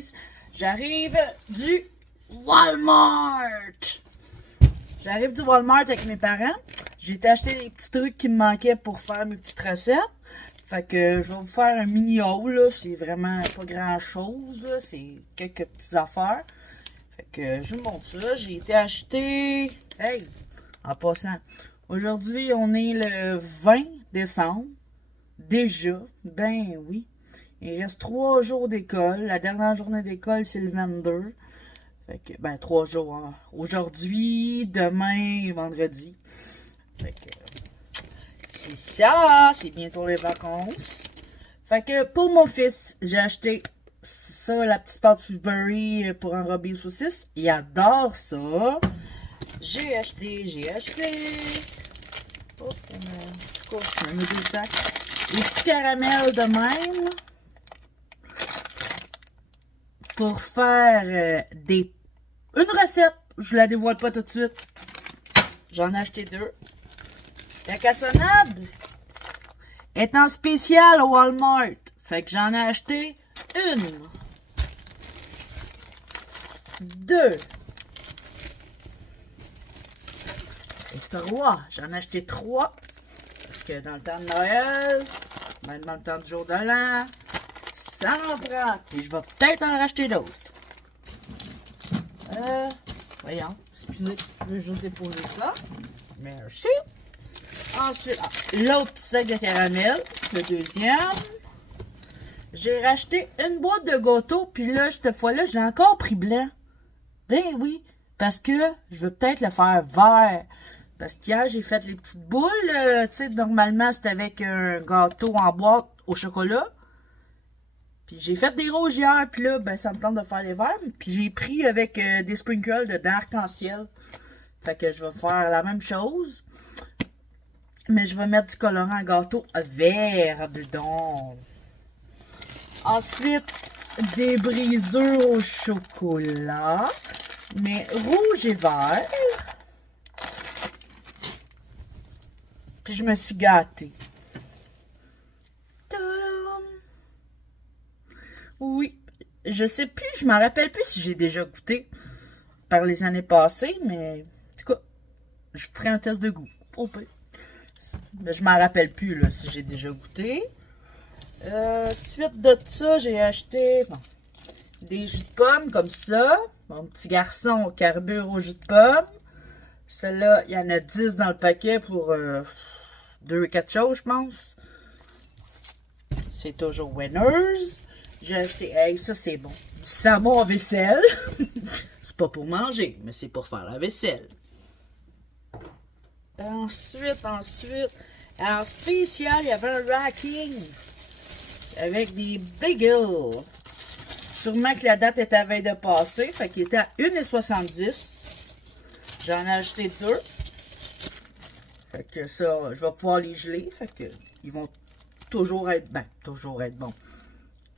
surprise. J'arrive du Walmart. J'arrive du Walmart avec mes parents. J'ai été acheter les petits trucs qui me manquaient pour faire mes petites recettes. Fait que je vais vous faire un mini haul, là. C'est vraiment pas grand chose, là. C'est quelques petites affaires. Fait que je vous montre ça. J'ai été acheter... Hey! En passant, aujourd'hui, on est le 20 décembre. Déjà, ben oui. Il reste 3 jours d'école. La dernière journée d'école, c'est le 22. Fait que, ben, 3 jours. Hein. Aujourd'hui, demain et vendredi. Fait que, c'est ça. C'est bientôt les vacances. Fait que, pour mon fils, j'ai acheté ça, la petite pâte Pillsbury pour enrober aux saucisses. Il adore ça. J'ai acheté. Oh, je me mets deux sacs. Les petits caramels de même. Pour faire une recette. Je la dévoile pas tout de suite. J'en ai acheté 2. La cassonade est en spécial au Walmart. Fait que j'en ai acheté 1. 2. Et 3. J'en ai acheté 3. Parce que dans le temps de Noël, même dans le temps du jour de l'an, ça en prend. Et je vais peut-être en racheter d'autres. Voyons. Excusez, je vais juste déposer ça. Merci. Ensuite, l'autre petit sac de caramel. Le deuxième. J'ai racheté une boîte de gâteaux. Puis là, cette fois-là, je l'ai encore pris blanc. Ben oui. Parce que je veux peut-être le faire vert. Parce qu'hier, j'ai fait les petites boules. Tu sais, normalement, c'était avec un gâteau en boîte au chocolat. Puis j'ai fait des rouges hier, puis là, ben, ça me tente de faire les verts. Puis j'ai pris avec des sprinkles de d'arc-en-ciel. Fait que je vais faire la même chose. Mais je vais mettre du colorant gâteau vert dedans. Ensuite, des brisures au chocolat. Mais rouge et vert. Puis je me suis gâtée. Oui, je sais plus, je m'en rappelle plus si j'ai déjà goûté par les années passées, mais en tout cas, je ferai un test de goût. Au pire. Mais je m'en rappelle plus là, si j'ai déjà goûté. Suite de ça, j'ai acheté des jus de pomme comme ça. Mon petit garçon carbure au jus de pomme. Celle-là, il y en a 10 dans le paquet pour 2 et 4 choses, je pense. C'est toujours Winners. J'ai acheté, hey, ça c'est bon, du saumon en vaisselle. C'est pas pour manger, mais c'est pour faire la vaisselle. Ensuite, en spécial, il y avait un racking avec des bagels. Sûrement que la date était à veille de passer, fait qu'il était à 1,70. J'en ai acheté 2. Fait que ça, je vais pouvoir les geler, fait que ils vont toujours être bons.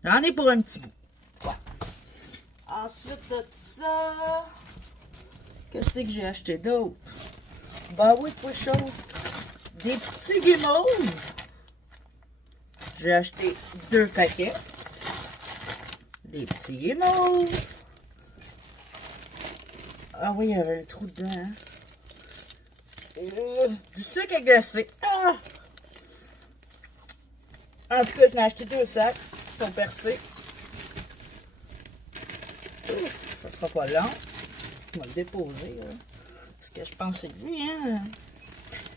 J'en ai pour un petit bout. Ouais. Ensuite de ça, qu'est-ce que j'ai acheté d'autre? Ben oui, quoi chose. Des petits guimauves. J'ai acheté 2 paquets. Des petits guimauves. Ah oui, il y avait le trou dedans. Hein? Du sucre à glacer. Ah! En tout cas, je n'ai acheté 2 sacs. Ils sont percés. Ouf, ça sera pas long. Je vais le déposer. Là. Parce que je pense que c'est lui. Hein?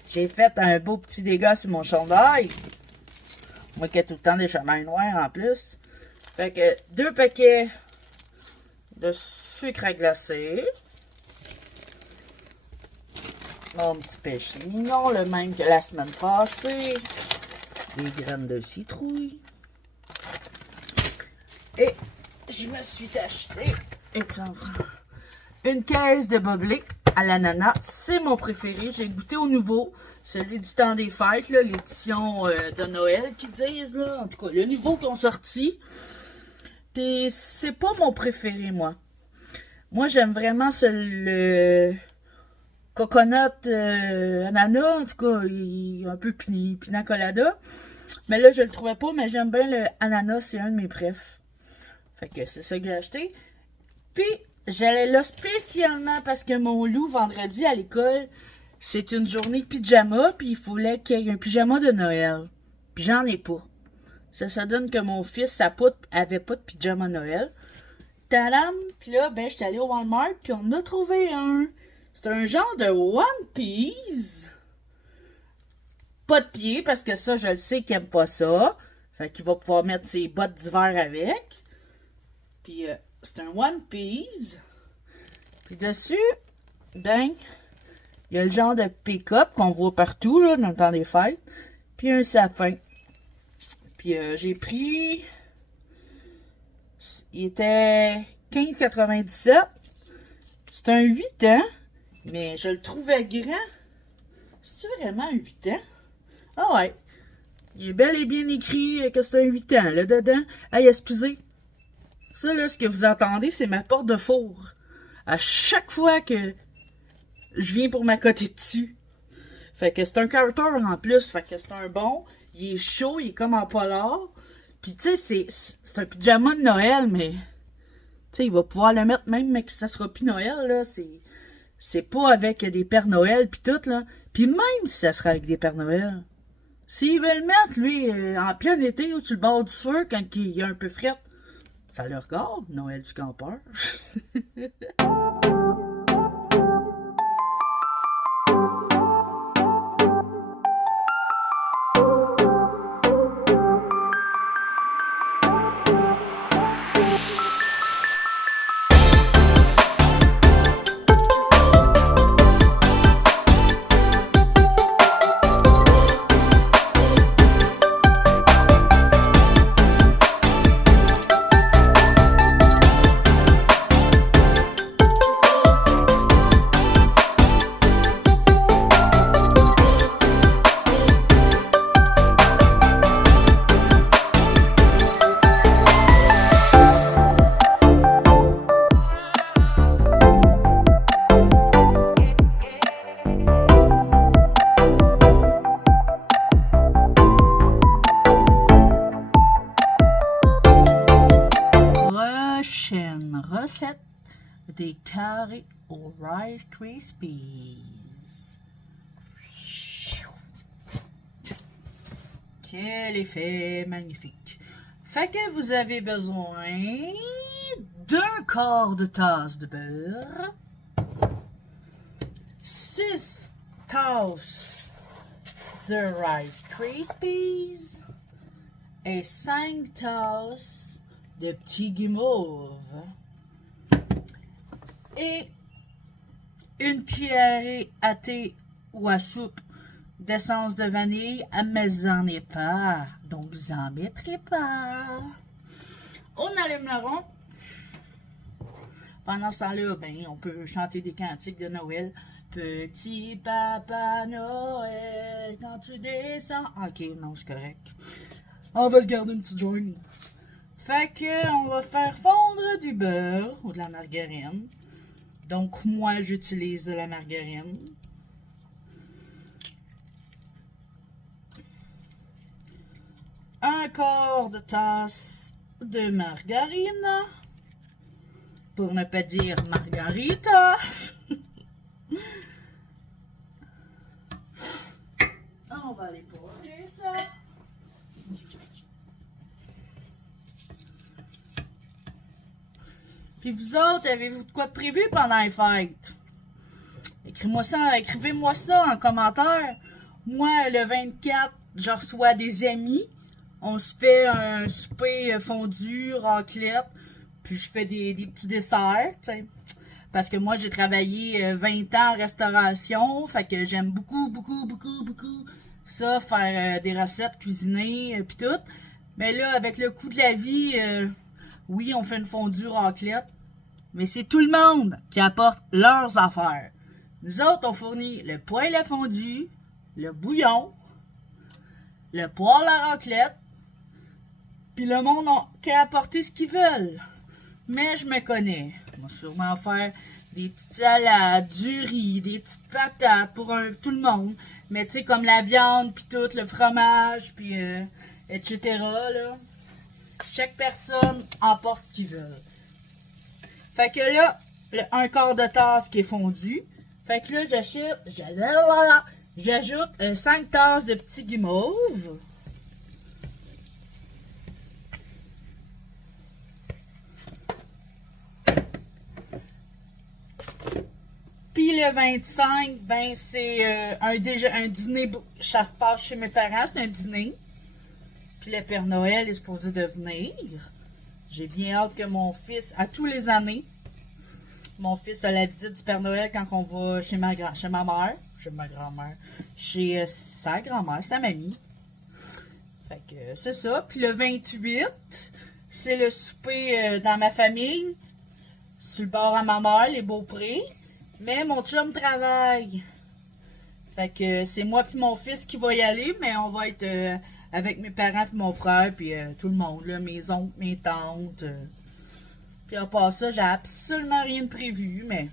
J'ai fait un beau petit dégât sur mon chandail. Moi qui ai tout le temps des chandails noirs en plus. Fait que 2 paquets de sucre à glacer. Mon petit péché mignon, le même que la semaine passée. Des graines de citrouille. Et je me suis acheté une caisse de boblé à l'ananas. C'est mon préféré. J'ai goûté au nouveau. Celui du temps des fêtes, l'édition de Noël qu'ils disent. Là. En tout cas, le nouveau qu'ils ont sorti. Puis c'est pas mon préféré, moi. Moi, j'aime vraiment le coconut ananas. En tout cas, il est un peu pina colada. Mais là, je le trouvais pas, mais j'aime bien le ananas. C'est un de mes préfs. Fait que c'est ça que j'ai acheté. Puis, j'allais là spécialement parce que mon loup, vendredi, à l'école, c'est une journée pyjama, puis il fallait qu'il y ait un pyjama de Noël. Puis j'en ai pas. Ça donne que mon fils, sa poutre, avait pas de pyjama Noël. Tadam! Puis là, ben, j'étais allée au Walmart, puis on en a trouvé un. C'est un genre de One Piece. Pas de pied, parce que ça, je le sais qu'il aime pas ça. Fait qu'il va pouvoir mettre ses bottes d'hiver avec. Puis, c'est un One Piece. Puis dessus, ben, il y a le genre de pick-up qu'on voit partout, là, dans le temps des fêtes. Puis un sapin. Puis, j'ai pris... Il était 15,97. C'est un 8 ans, mais je le trouvais grand. C'est-tu vraiment un 8 ans? Ah ouais. Il est bel et bien écrit que c'est un 8 ans, là, dedans. Hey, excusez. Ça, là, ce que vous entendez, c'est ma porte de four. À chaque fois que je viens pour m'accoter dessus. Fait que c'est un Carter en plus. Fait que c'est un bon. Il est chaud, il est comme en polar. Puis, tu sais, c'est un pyjama de Noël, mais... Tu sais, il va pouvoir le mettre même, mais que ça sera plus Noël, là. C'est pas avec des Pères Noël pis tout, là. Puis même si ça sera avec des Pères Noël, s'il veut le mettre, lui, en plein été, ou sur le bord du feu, quand il y a un peu fret, ça le regarde, Noël du campeur. Prochaine recette, des carrés au Rice Krispies. Quel effet magnifique. Fait que vous avez besoin d'un quart de tasse de beurre, 6 tasses de Rice Krispies et 5 tasses de petits guimauves et une cuillerée à thé ou à soupe d'essence de vanille, mais j'en ai pas, donc vous en mettrez pas. On allume le rond. Pendant ce temps-là, ben, on peut chanter des cantiques de Noël. Petit Papa Noël, quand tu descends... Ok, non, c'est correct. On va se garder une petite journée. Fait que on va faire fondre du beurre ou de la margarine. Donc, moi, j'utilise de la margarine. Un quart de tasse de margarine. Pour ne pas dire margarita. On va aller poser ça. Puis vous autres, avez-vous de quoi de prévu pendant les fêtes? Écrivez-moi ça en commentaire. Moi, le 24, je reçois des amis. On se fait un souper fondu, raclette. Puis je fais des petits desserts, t'sais. Parce que moi, j'ai travaillé 20 ans en restauration. Fait que j'aime beaucoup ça, faire des recettes, cuisiner, puis tout. Mais là, avec le coût de la vie, oui, on fait une fondue raclette. Mais c'est tout le monde qui apporte leurs affaires. Nous autres, on fournit le poêle à fondue, le bouillon, le poêle à raclette, puis le monde n'a qu'à apporter ce qu'ils veulent. Mais je me connais. On va sûrement faire des petites salades, du riz, des petites patates pour tout le monde. Mais tu sais, comme la viande, puis tout, le fromage, puis etc. là. Je chaque personne emporte ce qu'ils veulent. Fait que là, un quart de tasse qui est fondu. Fait que là, j'ajoute 5 tasses de petits guimauves. Puis le 25, ben c'est un dîner chasse-passe chez mes parents, c'est un dîner. Puis le Père Noël est supposé de venir. J'ai bien hâte que mon fils, à tous les années, mon fils a la visite du Père Noël quand on va chez ma mère, chez ma grand-mère, chez sa grand-mère, sa mamie. Fait que c'est ça. Puis le 28, c'est le souper dans ma famille, sur le bord à ma mère, les Beaupré. Mais mon chum travaille. Fait que c'est moi puis mon fils qui va y aller, mais on va être avec mes parents puis mon frère puis tout le monde, là, mes oncles, mes tantes. Puis à part ça, j'ai absolument rien de prévu, mais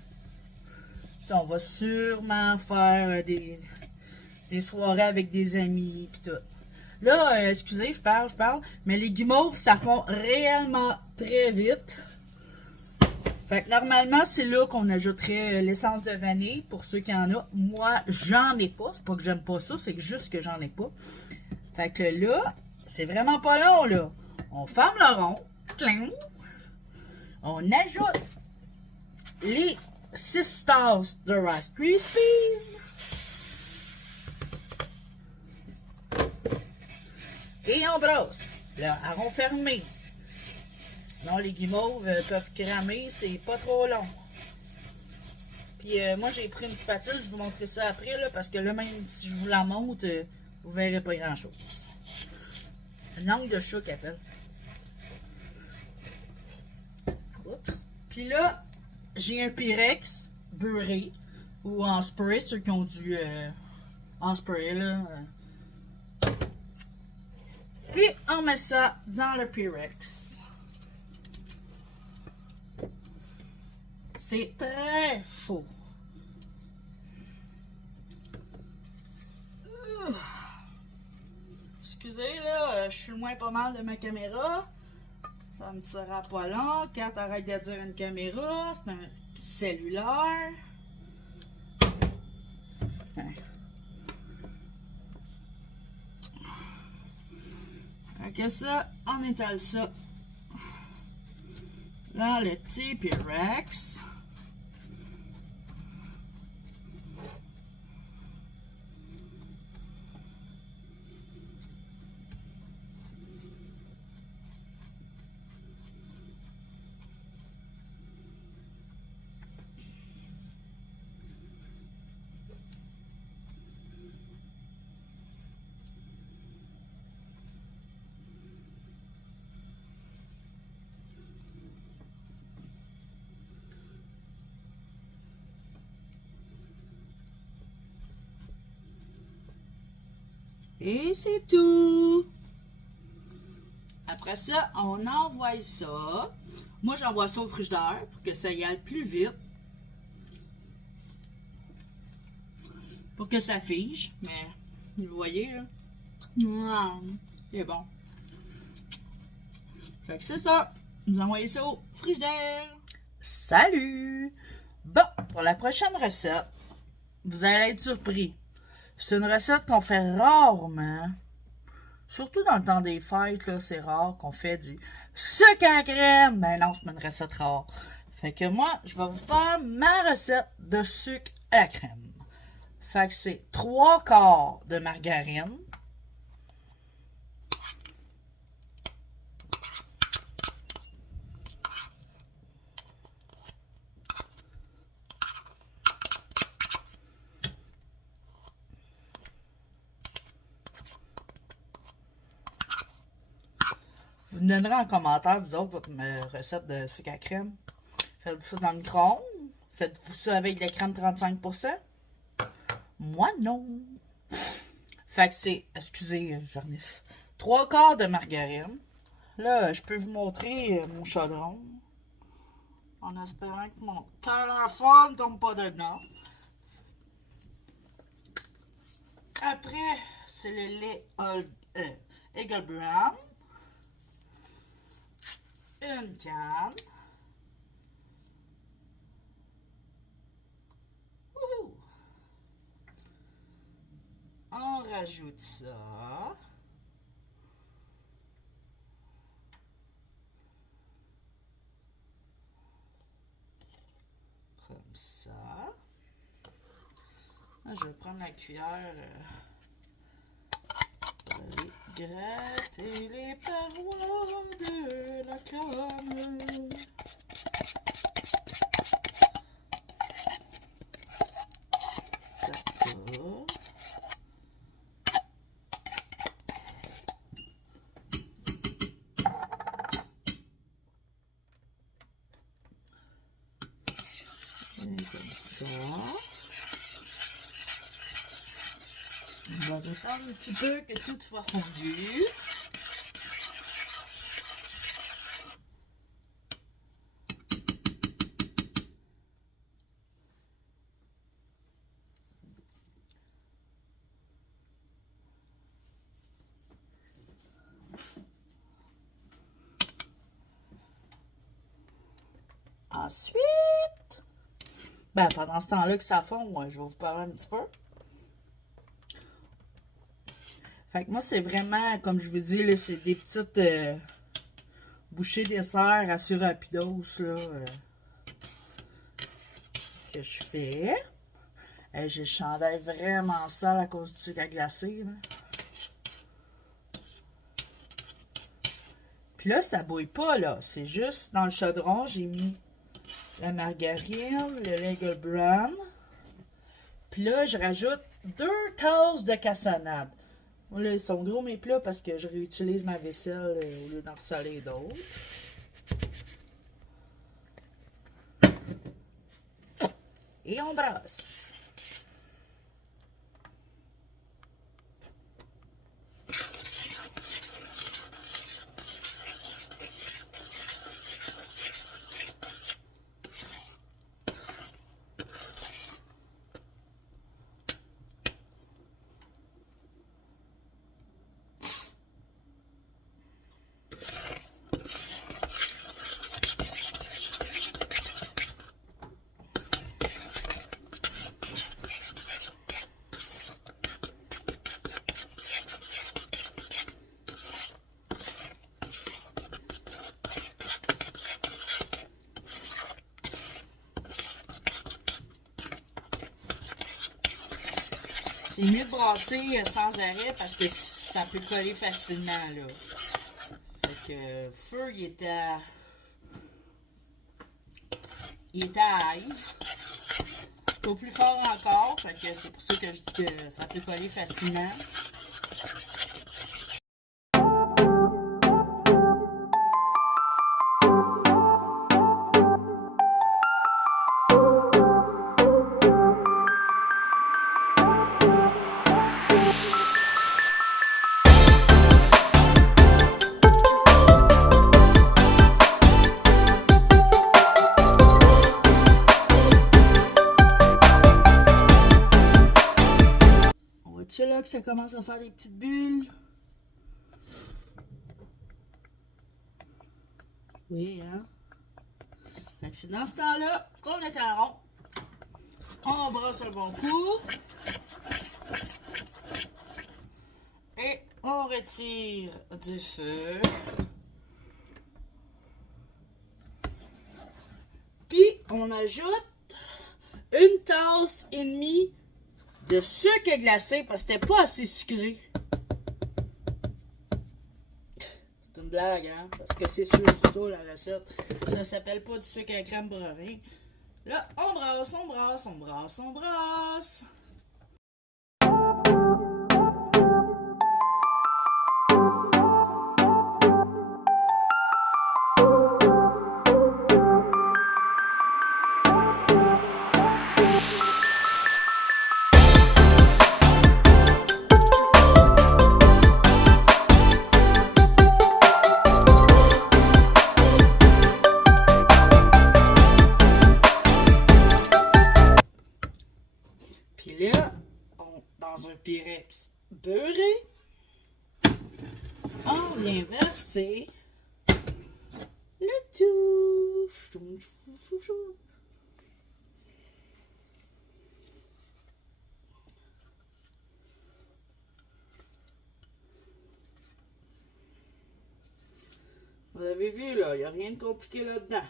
on va sûrement faire des soirées avec des amis puis tout. Là, excusez, je parle, mais les guimauves, ça fond réellement très vite. Fait que normalement, c'est là qu'on ajouterait l'essence de vanille pour ceux qui en ont. Moi, j'en ai pas. C'est pas que j'aime pas ça, c'est juste que j'en ai pas. Fait que là, c'est vraiment pas long, là. On ferme le rond. Cling. On ajoute les 6 tasses de Rice Krispies. Et on brosse. Là, à rond fermé. Sinon, les guimauves peuvent cramer, c'est pas trop long. Puis moi, j'ai pris une spatule, je vous montrerai ça après, là, parce que là, même si je vous la montre, vous verrez pas grand-chose. Une langue de chat qu'elle appelle. Oups. Puis là, j'ai un Pyrex beurré, ou en spray, ceux qui ont du en spray, là. Puis, on met ça dans le Pyrex. C'est très chaud. Excusez, là, je suis loin pas mal de ma caméra. Ça ne sera pas long. Quand arrête de dire une caméra, c'est un cellulaire. Fait ça, on étale ça dans le petit Pyrex. Et c'est tout. Après ça, on envoie ça. Moi, j'envoie ça au frigidaire pour que ça y aille plus vite. Pour que ça fige. Mais, vous voyez, là. C'est bon. Fait que c'est ça. Vous envoyez ça au frigidaire. Salut! Bon, pour la prochaine recette, vous allez être surpris. C'est une recette qu'on fait rarement. Surtout dans le temps des fêtes, là, c'est rare qu'on fait du sucre à la crème. Ben non, c'est une recette rare. Fait que moi, je vais vous faire ma recette de sucre à la crème. Fait que c'est 3 quarts de margarine. Vous me donnerez en commentaire, vous autres, votre recette de sucre à crème. Faites-vous ça dans le micro-ondes? Faites-vous ça avec de la crème 35%? Moi, non. Fait que c'est, excusez, j'arniffe. 3 quarts de margarine. Là, je peux vous montrer mon chaudron. En espérant que mon téléphone ne tombe pas dedans. Après, c'est le lait Eagle Brown. une canne. Wouhou! On rajoute ça. Comme ça. Je vais prendre la cuillère pour aller gratter les parois de la canne. D'accord. Et comme ça. On va attendre un petit peu que tout soit fondu. Ensuite, pendant ce temps-là que ça fond, moi, je vais vous parler un petit peu. Fait que moi, c'est vraiment, comme je vous dis, là, c'est des petites bouchées dessert assez rapidos, là, que je fais. J'ai le chandail vraiment sale à cause du sucre à glacer, là. Puis là, ça bouille pas, là. C'est juste dans le chaudron, j'ai mis la margarine, le Leggle Brown. Puis là, je rajoute 2 tasses de cassonade. Là, ils sont gros mes plats parce que je réutilise ma vaisselle au lieu d'en ressaler d'autres. Et on brasse. C'est mieux de brasser sans arrêt parce que ça peut coller facilement, là. Fait que feu, il est à high. Au plus fort encore, fait que c'est pour ça que je dis que ça peut coller facilement. C'est là que ça commence à faire des petites bulles. Oui, hein? Fait que c'est dans ce temps-là qu'on est en rond. On brasse un bon coup. Et on retire du feu. Puis, on ajoute 1,5 tasse de sucre glacé parce que c'était pas assez sucré. C'est une blague, hein? Parce que c'est sûr ça, la recette. Ça s'appelle pas du sucre à crème brûlée. Là, on brasse, on brasse, on brasse, on brasse. Puis là, dans un Pyrex beurré, on vient verser le Vous avez vu, là, il n'y a rien de compliqué là-dedans.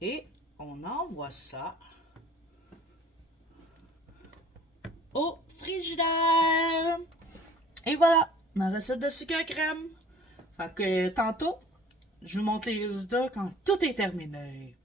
Et on envoie ça au frigidaire. Et voilà, ma recette de sucre à crème. Fait que tantôt, je vous montre les résultats quand tout est terminé.